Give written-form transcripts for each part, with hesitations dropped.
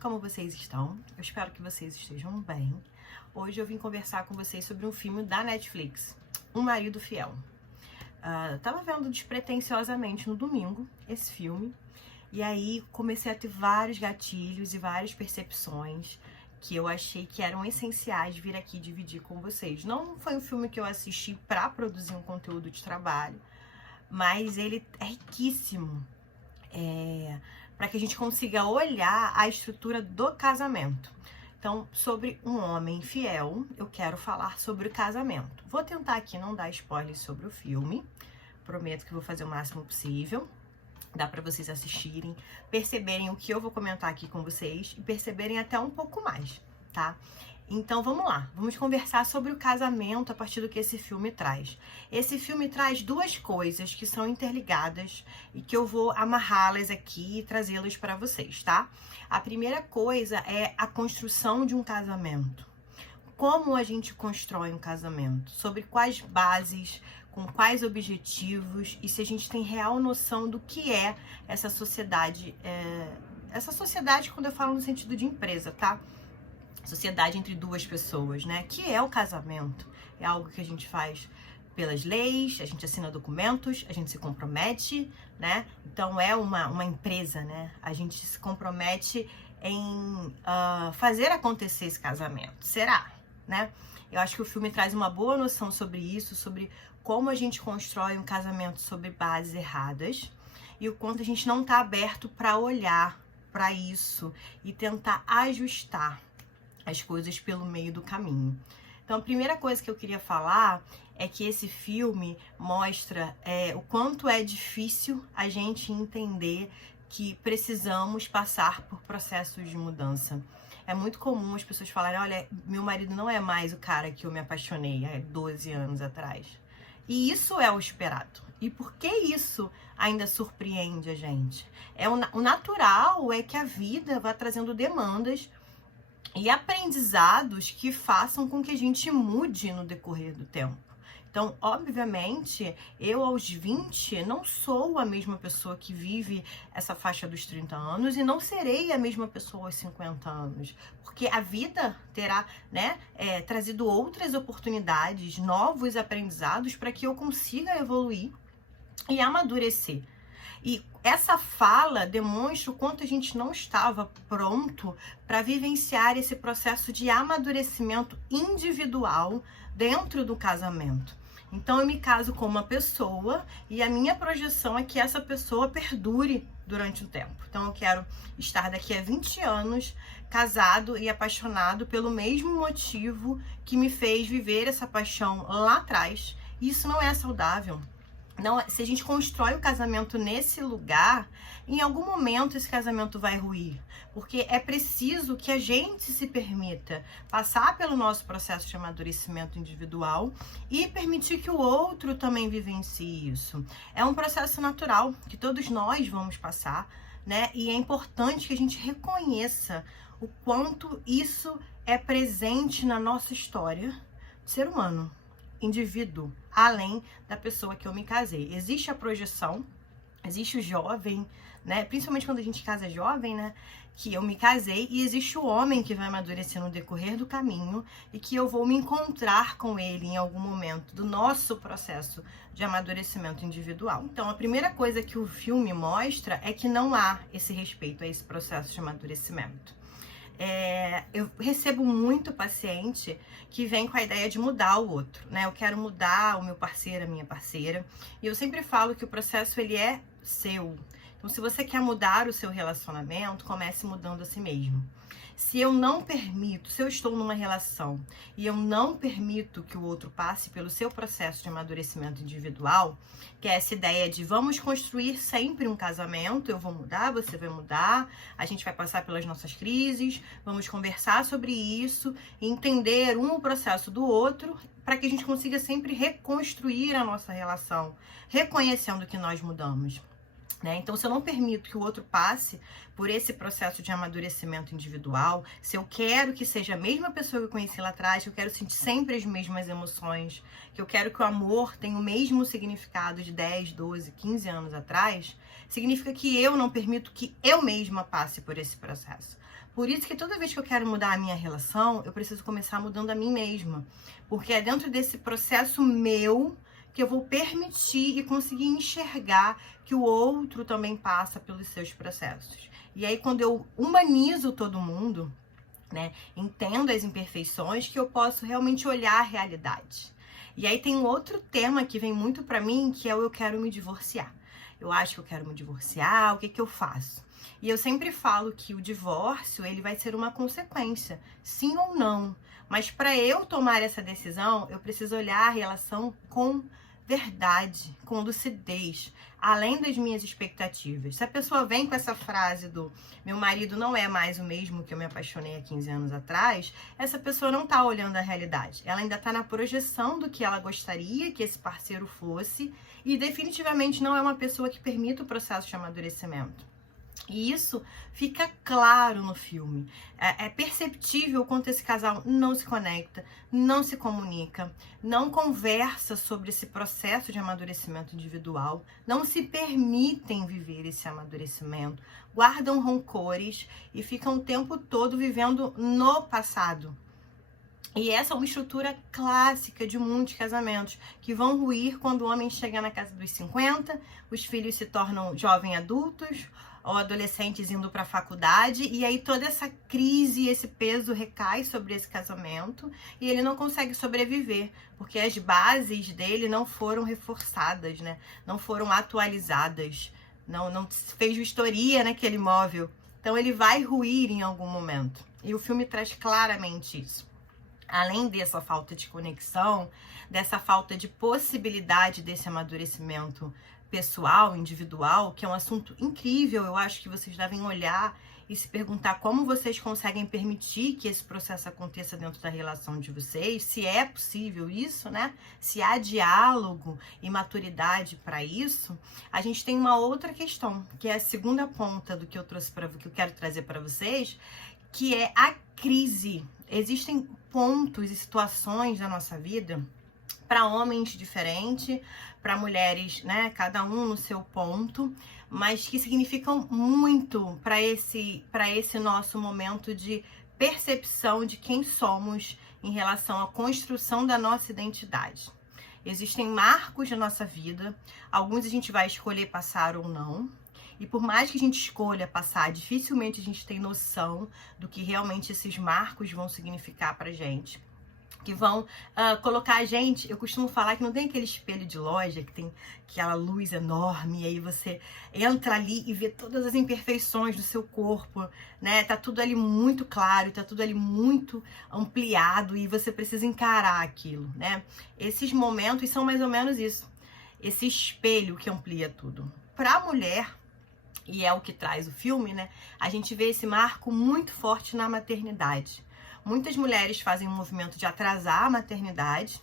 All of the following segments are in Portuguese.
como vocês estão? Eu espero que vocês estejam bem. Hoje eu vim conversar com vocês sobre um filme da Netflix, Um Marido Fiel. Tava vendo despretensiosamente no domingo esse filme, e aí comecei a ter vários gatilhos e várias percepções que eu achei que eram essenciais vir aqui dividir com vocês. Não foi um filme que eu assisti para produzir um conteúdo de trabalho, mas ele é riquíssimo para que a gente consiga olhar a estrutura do casamento. Então, sobre um homem fiel, eu quero falar sobre o casamento. Vou tentar aqui não dar spoilers sobre o filme, prometo que vou fazer o máximo possível. Dá para vocês assistirem, perceberem o que eu vou comentar aqui com vocês e perceberem até um pouco mais, tá? Então vamos lá, vamos conversar sobre o casamento a partir do que esse filme traz. Esse filme traz duas coisas que são interligadas e que eu vou amarrá-las aqui e trazê-las para vocês, tá? A primeira coisa é a construção de um casamento. Como a gente constrói um casamento? Sobre quais bases, com quais objetivos e se a gente tem real noção do que é essa sociedade. Essa sociedade, quando eu falo no sentido de empresa, tá? Sociedade entre duas pessoas, né? Que é o casamento. É algo que a gente faz pelas leis, a gente assina documentos, a gente se compromete, né? Então é uma empresa, né? A gente se compromete em fazer acontecer esse casamento. Será, né? Eu acho que o filme traz uma boa noção sobre isso, sobre como a gente constrói um casamento sobre bases erradas e o quanto a gente não tá aberto para olhar para isso e tentar ajustar as coisas pelo meio do caminho. Então, a primeira coisa que eu queria falar é que esse filme mostra o quanto é difícil a gente entender que precisamos passar por processos de mudança. É muito comum as pessoas falarem, olha, meu marido não é mais o cara que eu me apaixonei há 12 anos atrás. E isso é o esperado. E por que isso ainda surpreende a gente? O natural é que a vida vá trazendo demandas e aprendizados que façam com que a gente mude no decorrer do tempo. Então, obviamente, eu aos 20 não sou a mesma pessoa que vive essa faixa dos 30 anos e não serei a mesma pessoa aos 50 anos, porque a vida terá, trazido outras oportunidades, novos aprendizados para que eu consiga evoluir e amadurecer. E essa fala demonstra o quanto a gente não estava pronto para vivenciar esse processo de amadurecimento individual dentro do casamento. Então eu me caso com uma pessoa e a minha projeção é que essa pessoa perdure durante o tempo. Então eu quero estar daqui a 20 anos casado e apaixonado pelo mesmo motivo que me fez viver essa paixão lá atrás. Isso não é saudável. Não, se a gente constrói o casamento nesse lugar, em algum momento esse casamento vai ruir. Porque é preciso que a gente se permita passar pelo nosso processo de amadurecimento individual e permitir que o outro também vivencie isso. É um processo natural que todos nós vamos passar, né? E é importante que a gente reconheça o quanto isso é presente na nossa história de ser humano, indivíduo, além da pessoa que eu me casei. Existe a projeção, existe o jovem, né? Principalmente quando a gente casa jovem, né? Que eu me casei, e existe o homem que vai amadurecer no decorrer do caminho e que eu vou me encontrar com ele em algum momento do nosso processo de amadurecimento individual. Então, a primeira coisa que o filme mostra é que não há esse respeito a esse processo de amadurecimento. Eu recebo muito paciente que vem com a ideia de mudar o outro, né? Eu quero mudar o meu parceiro, a minha parceira. E eu sempre falo que o processo, ele é seu. Então, se você quer mudar o seu relacionamento, comece mudando a si mesmo. Se eu não permito, se eu estou numa relação e eu não permito que o outro passe pelo seu processo de amadurecimento individual, que é essa ideia de vamos construir sempre um casamento, eu vou mudar, você vai mudar, a gente vai passar pelas nossas crises, vamos conversar sobre isso, entender o processo do outro, para que a gente consiga sempre reconstruir a nossa relação, reconhecendo que nós mudamos. né? Então, se eu não permito que o outro passe por esse processo de amadurecimento individual, se eu quero que seja a mesma pessoa que eu conheci lá atrás, que eu quero sentir sempre as mesmas emoções, que eu quero que o amor tenha o mesmo significado de 10, 12, 15 anos atrás, significa que eu não permito que eu mesma passe por esse processo. Por isso que toda vez que eu quero mudar a minha relação, eu preciso começar mudando a mim mesma. Porque é dentro desse processo meu que eu vou permitir e conseguir enxergar que o outro também passa pelos seus processos. E aí, quando eu humanizo todo mundo, né, entendo as imperfeições, que eu posso realmente olhar a realidade. E aí tem um outro tema que vem muito pra mim, que é o eu quero me divorciar. Eu acho que eu quero me divorciar, o que que eu faço? E eu sempre falo que o divórcio, ele vai ser uma consequência, sim ou não. Mas para eu tomar essa decisão, eu preciso olhar a relação com verdade, com lucidez, além das minhas expectativas. Se a pessoa vem com essa frase do meu marido não é mais o mesmo que eu me apaixonei há 15 anos atrás, essa pessoa não tá olhando a realidade. Ela ainda tá na projeção do que ela gostaria que esse parceiro fosse e definitivamente não é uma pessoa que permita o processo de amadurecimento. E isso fica claro no filme. É perceptível quanto esse casal não se conecta, não se comunica, não conversa sobre esse processo de amadurecimento individual, não se permitem viver esse amadurecimento, guardam rancores e ficam o tempo todo vivendo no passado. E essa é uma estrutura clássica de muitos casamentos, que vão ruir quando o homem chega na casa dos 50, os filhos se tornam jovens adultos, ou adolescentes indo para a faculdade, e aí toda essa crise, esse peso recai sobre esse casamento, e ele não consegue sobreviver, porque as bases dele não foram reforçadas, né? Não foram atualizadas, não fez vistoria naquele imóvel. Então ele vai ruir em algum momento. E o filme traz claramente isso. Além dessa falta de conexão, dessa falta de possibilidade desse amadurecimento pessoal, individual, que é um assunto incrível, eu acho que vocês devem olhar e se perguntar como vocês conseguem permitir que esse processo aconteça dentro da relação de vocês, se é possível isso, né? Se há diálogo e maturidade para isso. A gente tem uma outra questão, que é a segunda ponta do que eu trouxe que eu quero trazer para vocês, que é a crise. Existem pontos e situações da nossa vida para homens diferentes, para mulheres, né, cada um no seu ponto, mas que significam muito para esse nosso momento de percepção de quem somos em relação à construção da nossa identidade. Existem marcos na nossa vida, alguns a gente vai escolher passar ou não, e por mais que a gente escolha passar, dificilmente a gente tem noção do que realmente esses marcos vão significar pra gente. Que vão colocar a gente, eu costumo falar que não tem aquele espelho de loja, que tem aquela luz enorme, e aí você entra ali e vê todas as imperfeições do seu corpo, né? Tá tudo ali muito claro, tá tudo ali muito ampliado, e você precisa encarar aquilo, né? Esses momentos são mais ou menos isso, esse espelho que amplia tudo. Pra mulher, e é o que traz o filme, né? A gente vê esse marco muito forte na maternidade. Muitas mulheres fazem um movimento de atrasar a maternidade,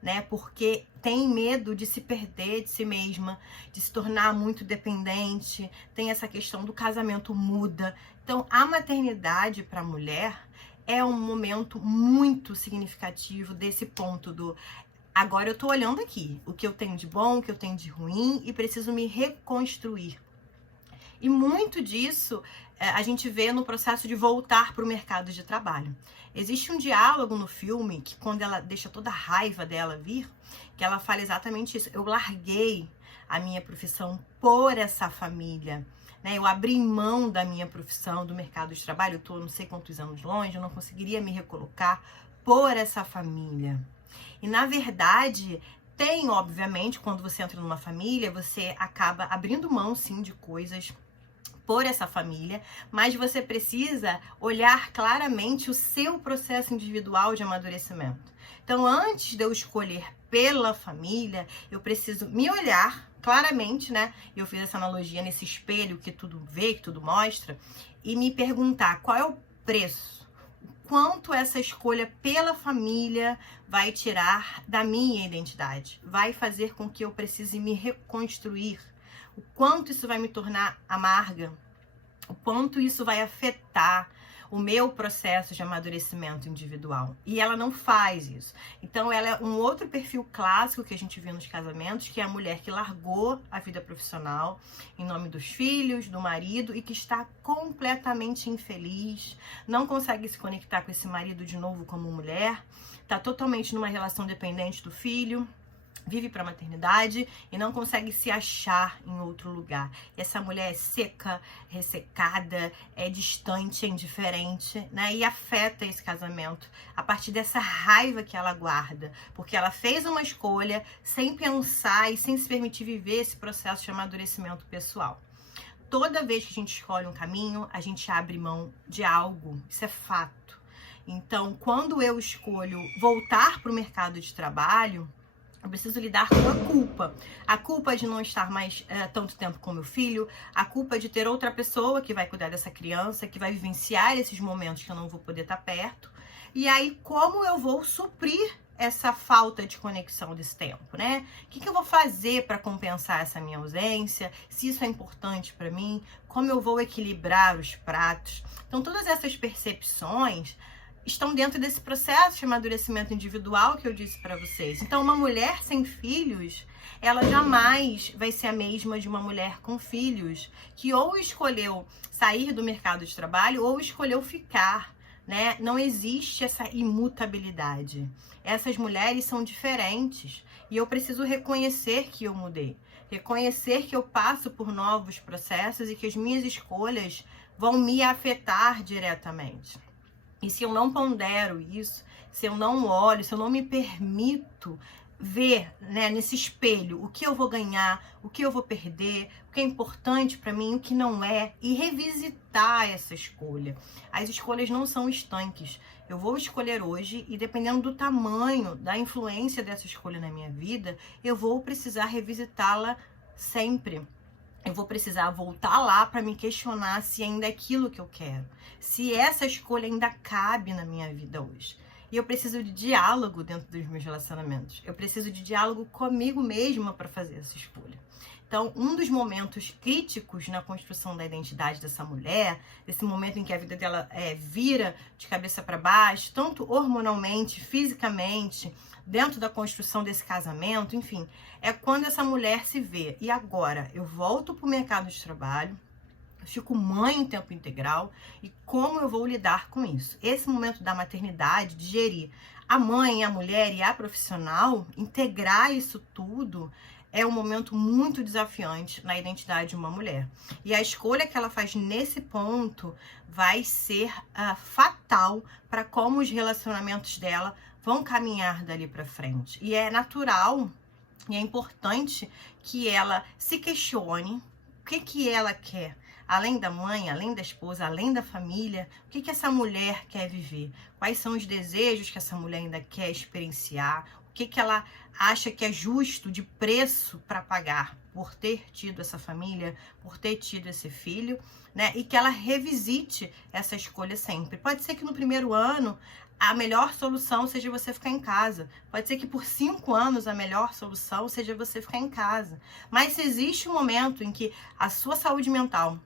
né? Porque tem medo de se perder de si mesma, de se tornar muito dependente. Tem essa questão do casamento muda. Então, a maternidade para a mulher é um momento muito significativo desse ponto do agora eu tô olhando aqui o que eu tenho de bom, o que eu tenho de ruim e preciso me reconstruir. E muito disso a gente vê no processo de voltar para o mercado de trabalho. Existe um diálogo no filme que quando ela deixa toda a raiva dela vir, que ela fala exatamente isso. Eu larguei a minha profissão por essa família, né? Eu abri mão da minha profissão, do mercado de trabalho, eu tô não sei quantos anos longe, eu não conseguiria me recolocar por essa família. E na verdade, tem, obviamente, quando você entra numa família, você acaba abrindo mão, sim, de coisas por essa família, mas você precisa olhar claramente o seu processo individual de amadurecimento. Então, antes de eu escolher pela família, eu preciso me olhar claramente, né? Eu fiz essa analogia nesse espelho que tudo vê, que tudo mostra, e me perguntar qual é o preço, quanto essa escolha pela família vai tirar da minha identidade, vai fazer com que eu precise me reconstruir. o quanto isso vai me tornar amarga, o quanto isso vai afetar o meu processo de amadurecimento individual. E ela não faz isso. Então, ela é um outro perfil clássico que a gente vê nos casamentos, que é a mulher que largou a vida profissional em nome dos filhos, do marido, e que está completamente infeliz, não consegue se conectar com esse marido de novo como mulher, está totalmente numa relação dependente do filho, vive para a maternidade e não consegue se achar em outro lugar. Essa mulher é seca, ressecada, é distante, é indiferente, né? E afeta esse casamento a partir dessa raiva que ela guarda, porque ela fez uma escolha sem pensar e sem se permitir viver esse processo de amadurecimento pessoal. Toda vez que a gente escolhe um caminho, a gente abre mão de algo, isso é fato. Então, quando eu escolho voltar para o mercado de trabalho, eu preciso lidar com a culpa. A culpa de não estar mais tanto tempo com meu filho, a culpa de ter outra pessoa que vai cuidar dessa criança, que vai vivenciar esses momentos que eu não vou poder estar perto. E aí, como eu vou suprir essa falta de conexão desse tempo, né? O que eu vou fazer para compensar essa minha ausência? Se isso é importante para mim? Como eu vou equilibrar os pratos? Então, todas essas percepções estão dentro desse processo de amadurecimento individual que eu disse para vocês. Então, uma mulher sem filhos, ela jamais vai ser a mesma de uma mulher com filhos, que ou escolheu sair do mercado de trabalho ou escolheu ficar, né? Não existe essa imutabilidade. Essas mulheres são diferentes e eu preciso reconhecer que eu mudei. Reconhecer que eu passo por novos processos e que as minhas escolhas vão me afetar diretamente. E se eu não pondero isso, se eu não olho, se eu não me permito ver, né, nesse espelho o que eu vou ganhar, o que eu vou perder, o que é importante para mim, o que não é, e revisitar essa escolha. As escolhas não são estanques. Eu vou escolher hoje e dependendo do tamanho, da influência dessa escolha na minha vida, eu vou precisar revisitá-la sempre. Eu vou precisar voltar lá para me questionar se ainda é aquilo que eu quero, se essa escolha ainda cabe na minha vida hoje. E eu preciso de diálogo dentro dos meus relacionamentos. Eu preciso de diálogo comigo mesma para fazer essa escolha. Então, um dos momentos críticos na construção da identidade dessa mulher, esse momento em que a vida dela vira de cabeça para baixo, tanto hormonalmente, fisicamente, dentro da construção desse casamento, enfim, é quando essa mulher se vê. E agora, eu volto para o mercado de trabalho, eu fico mãe em tempo integral, e como eu vou lidar com isso? Esse momento da maternidade, de gerir a mãe, a mulher e a profissional, integrar isso tudo, é um momento muito desafiante na identidade de uma mulher. E a escolha que ela faz nesse ponto vai ser fatal para como os relacionamentos dela vão caminhar dali para frente. E é natural e é importante que ela se questione o que ela quer. Além da mãe, além da esposa, além da família, o que essa mulher quer viver? Quais são os desejos que essa mulher ainda quer experienciar? O que ela acha que é justo de preço para pagar por ter tido essa família, por ter tido esse filho, né? E que ela revisite essa escolha sempre. Pode ser que no primeiro ano a melhor solução seja você ficar em casa. Pode ser que por 5 anos a melhor solução seja você ficar em casa. Mas se existe um momento em que a sua saúde mental,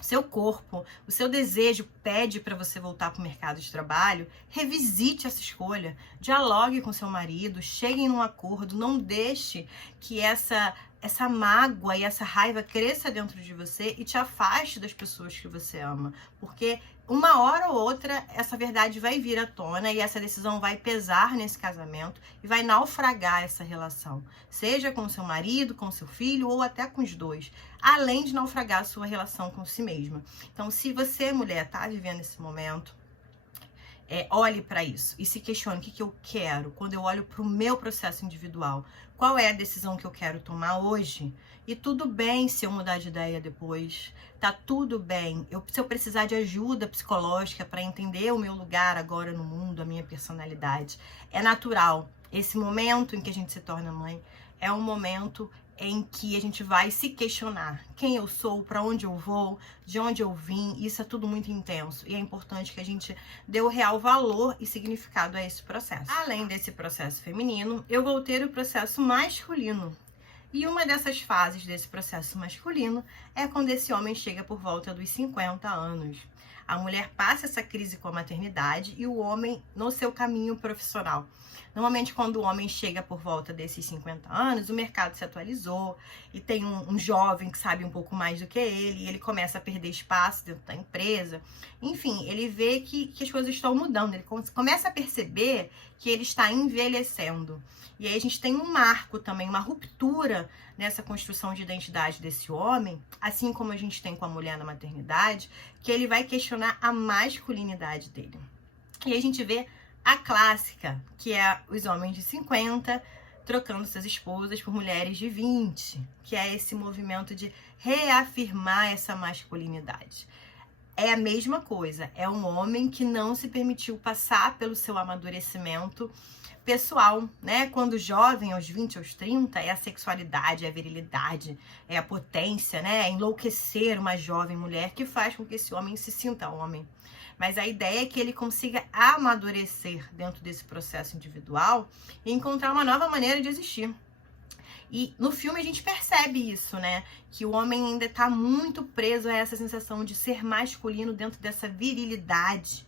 seu corpo, o seu desejo pede para você voltar para o mercado de trabalho, revisite essa escolha, dialogue com seu marido, cheguem num acordo, não deixe que essa mágoa e essa raiva cresça dentro de você e te afaste das pessoas que você ama, porque uma hora ou outra essa verdade vai vir à tona e essa decisão vai pesar nesse casamento e vai naufragar essa relação, seja com seu marido, com seu filho ou até com os dois, além de naufragar a sua relação com si mesma. Então, se você, mulher, tá vivendo esse momento, olhe para isso e se questione o que eu quero quando eu olho para o meu processo individual. Qual é a decisão que eu quero tomar hoje? E tudo bem se eu mudar de ideia depois, tá tudo bem. Se eu precisar de ajuda psicológica para entender o meu lugar agora no mundo, a minha personalidade, é natural. Esse momento em que a gente se torna mãe é um momento em que a gente vai se questionar quem eu sou, para onde eu vou, de onde eu vim. Isso é tudo muito intenso e é importante que a gente dê o real valor e significado a esse processo. Além desse processo feminino, eu vou ter o processo masculino. E uma dessas fases desse processo masculino é quando esse homem chega por volta dos 50 anos. A mulher passa essa crise com a maternidade e o homem no seu caminho profissional. Normalmente, quando o homem chega por volta desses 50 anos, o mercado se atualizou e tem um jovem que sabe um pouco mais do que ele, e ele começa a perder espaço dentro da empresa. Enfim, ele vê que as coisas estão mudando, ele começa a perceber que ele está envelhecendo. E aí a gente tem um marco também, uma ruptura nessa construção de identidade desse homem, assim como a gente tem com a mulher na maternidade, que ele vai questionar a masculinidade dele. E aí a gente vê a clássica, que é os homens de 50 trocando suas esposas por mulheres de 20, que é esse movimento de reafirmar essa masculinidade. É a mesma coisa, é um homem que não se permitiu passar pelo seu amadurecimento pessoal, né? Quando jovem, aos 20, aos 30, é a sexualidade, é a virilidade, é a potência, né? É enlouquecer uma jovem mulher que faz com que esse homem se sinta homem. Mas a ideia é que ele consiga amadurecer dentro desse processo individual e encontrar uma nova maneira de existir. E no filme a gente percebe isso, né? Que o homem ainda está muito preso a essa sensação de ser masculino dentro dessa virilidade.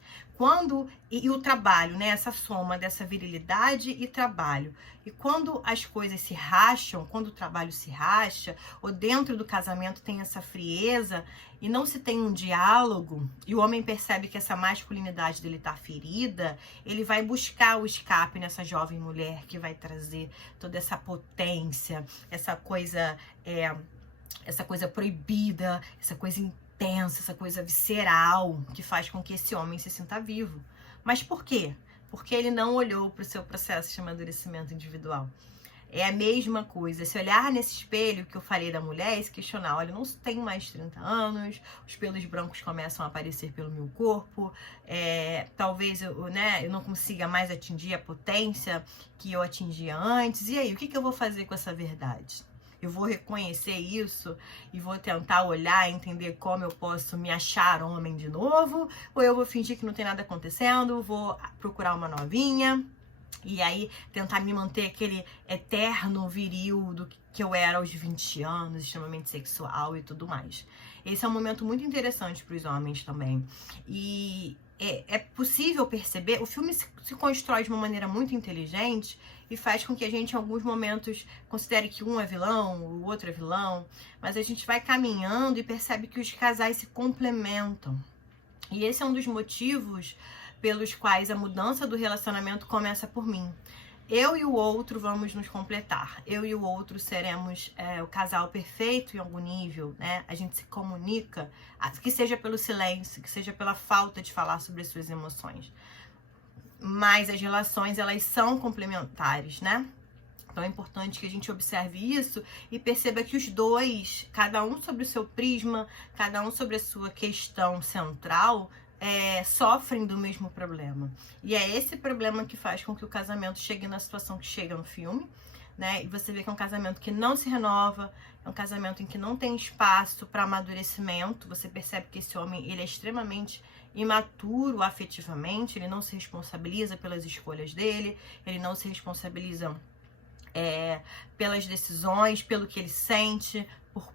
E o trabalho, né? Essa soma dessa virilidade e trabalho. E quando as coisas se racham, quando o trabalho se racha, ou dentro do casamento tem essa frieza e não se tem um diálogo, e o homem percebe que essa masculinidade dele tá ferida, ele vai buscar o escape nessa jovem mulher que vai trazer toda essa potência, essa coisa proibida, essa coisa intensa, essa coisa visceral que faz com que esse homem se sinta vivo. Mas por quê? Porque ele não olhou para o seu processo de amadurecimento individual. É a mesma coisa. Se olhar nesse espelho que eu falei da mulher e se questionar, olha, eu não tenho mais 30 anos, os pelos brancos começam a aparecer pelo meu corpo, talvez eu não consiga mais atingir a potência que eu atingia antes. E aí, o que eu vou fazer com essa verdade? Eu vou reconhecer isso e vou tentar olhar e entender como eu posso me achar homem de novo, ou eu vou fingir que não tem nada acontecendo, vou procurar uma novinha e aí tentar me manter aquele eterno viril do que eu era aos 20 anos, extremamente sexual e tudo mais. Esse é um momento muito interessante para os homens também. E é possível perceber, o filme se constrói de uma maneira muito inteligente e faz com que a gente, em alguns momentos, considere que um é vilão, o outro é vilão, mas a gente vai caminhando e percebe que os casais se complementam. E esse é um dos motivos pelos quais a mudança do relacionamento começa por mim. Eu e o outro vamos nos completar. Eu e o outro seremos o casal perfeito em algum nível, né? A gente se comunica, que seja pelo silêncio, que seja pela falta de falar sobre as suas emoções. Mas as relações, elas são complementares, né? Então é importante que a gente observe isso e perceba que os dois, cada um sobre o seu prisma, cada um sobre a sua questão central, sofrem do mesmo problema. E é esse problema que faz com que o casamento chegue na situação que chega no filme, né? E você vê que é um casamento que não se renova, é um casamento em que não tem espaço para amadurecimento. Você percebe que esse homem, ele é extremamente imaturo afetivamente, ele não se responsabiliza pelas escolhas dele, ele não se responsabiliza pelas decisões, pelo que ele sente,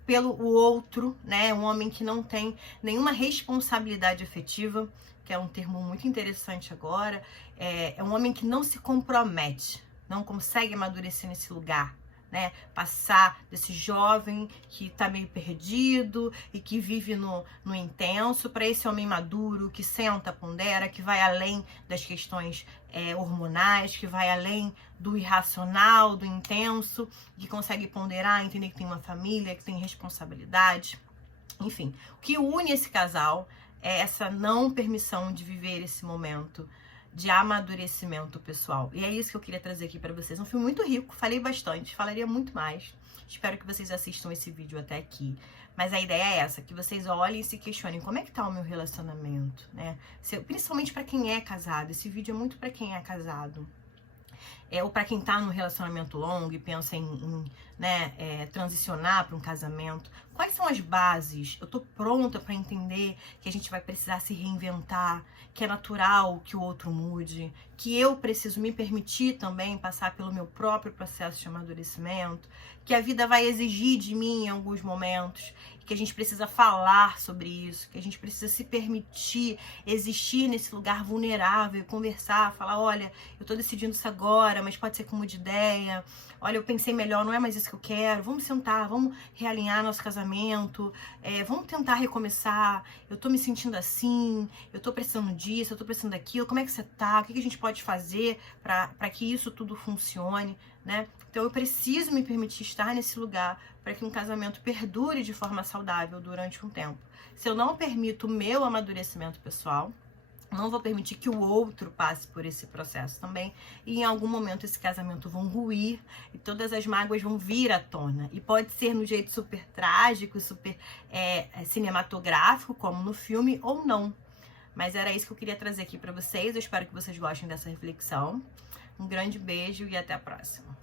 pelo o outro, né? Um homem que não tem nenhuma responsabilidade afetiva, que é um termo muito interessante agora. É um homem que não se compromete, não consegue amadurecer nesse lugar, né? Passar desse jovem que tá meio perdido e que vive no intenso, para esse homem maduro que senta, pondera, que vai além das questões hormonais, que vai além do irracional, do intenso, que consegue ponderar, entender que tem uma família, que tem responsabilidade. Enfim, o que une esse casal é essa não permissão de viver esse momento de amadurecimento pessoal. E é isso que eu queria trazer aqui pra vocês. Um filme muito rico, falei bastante, falaria muito mais. Espero que vocês assistam esse vídeo até aqui. Mas a ideia é essa, que vocês olhem e se questionem como é que tá o meu relacionamento, né? Principalmente pra quem é casado. Esse vídeo é muito pra quem é casado. ou para quem tá num relacionamento longo e pensa em transicionar para um casamento, quais são as bases? Eu tô pronta para entender que a gente vai precisar se reinventar, que é natural que o outro mude, que eu preciso me permitir também passar pelo meu próprio processo de amadurecimento, que a vida vai exigir de mim em alguns momentos, que a gente precisa falar sobre isso, que a gente precisa se permitir existir nesse lugar vulnerável, conversar, falar, olha, eu tô decidindo isso agora, mas pode ser que mude de ideia, olha, eu pensei melhor, não é mais isso que eu quero, vamos sentar, vamos realinhar nosso casamento, vamos tentar recomeçar, eu tô me sentindo assim, eu tô precisando disso, eu tô precisando daquilo, como é que você tá, o que a gente pode fazer para que isso tudo funcione, né? Então eu preciso me permitir estar nesse lugar para que um casamento perdure de forma saudável durante um tempo. Se eu não permito o meu amadurecimento pessoal, não vou permitir que o outro passe por esse processo também. E em algum momento esse casamento vão ruir e todas as mágoas vão vir à tona. E pode ser no jeito super trágico, super cinematográfico, como no filme, ou não. Mas era isso que eu queria trazer aqui para vocês. Eu espero que vocês gostem dessa reflexão. Um grande beijo e até a próxima.